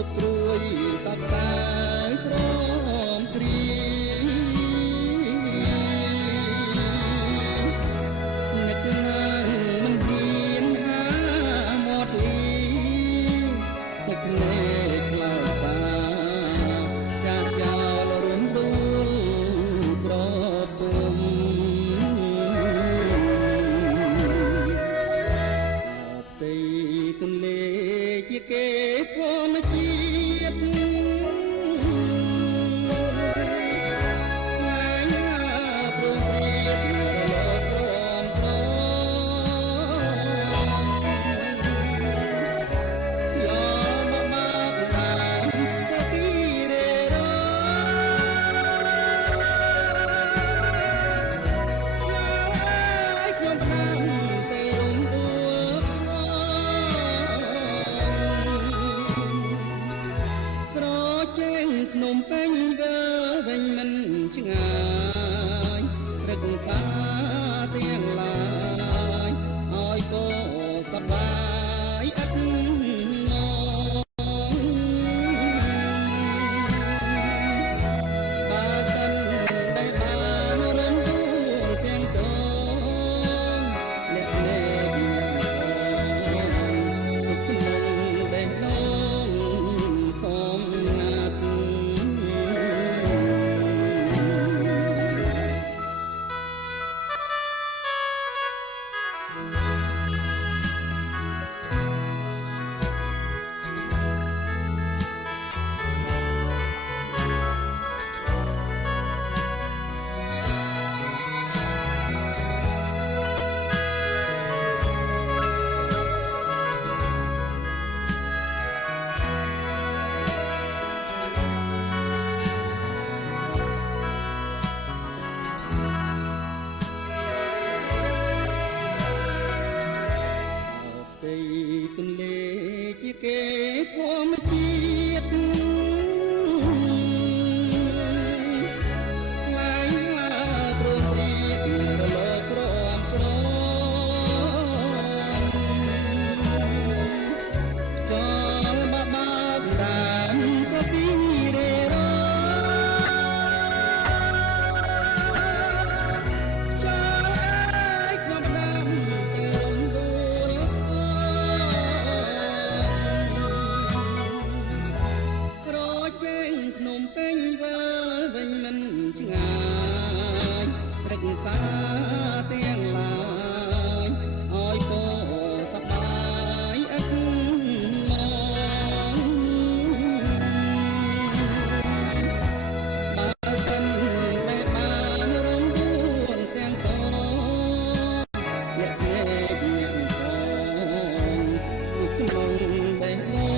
ពុកព្រួយតបតាយព្រមគ្រីនឹកណាស់មិនហ៊ានហាមាត់លីទឹកភ្នែកក្លោតាចាក់ចោលរំដួលប្រពុំទីទន្លេជាគេធម្មជាតិភ្នំពេញវើវិញមិនឆ្ងាយរឹកសាទាំងឡាយឲ្យពោសប្បាយឥតងបើសិនតែបានរំដួលទាំងតងអ្នកលេងក្នុងបេះដូងសូមណាត់ទន្លេជាគេធម្មជាតិខ្លាយព្រមព្រៀតរលកក្រំក្រចលបាបតាមក៏ពីរេរភ្នំពេញវើវិញមិនឆ្ងាយរឹកសាទាំងឡាយឲ្យពោសប្បាយឥតមកបើសិនតែបានរំដួលទាំងតងអ្នកភ្នែកអ្នកសងក្នុងបេះដូង